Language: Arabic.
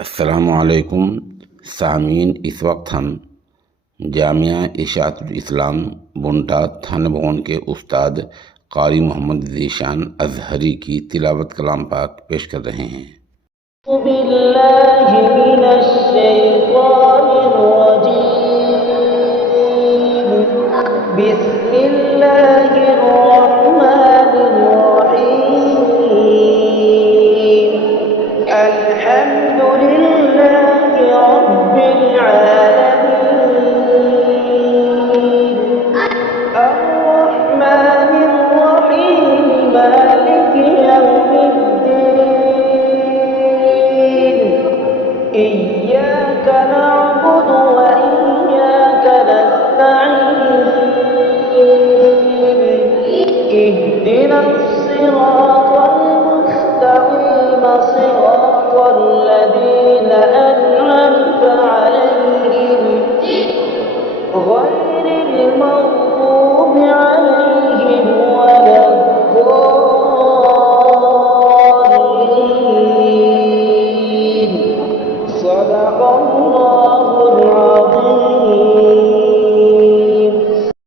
अस्सलामुअलैकुम सामीन। इस वक्त हम जामिया इशाअतुल इस्लाम बुंटा थाना भवन के उस्ताद कारी मोहम्मद ज़ीशान अज़हरी की तिलावत कलाम पाक पेश कर रहे हैं। إياك نعبد وإياك نستعين اهدنا الصراط المستقيم صراط الذين أنعمت عليهم غير المغضوب عليهم ولا الضالين. صدق الله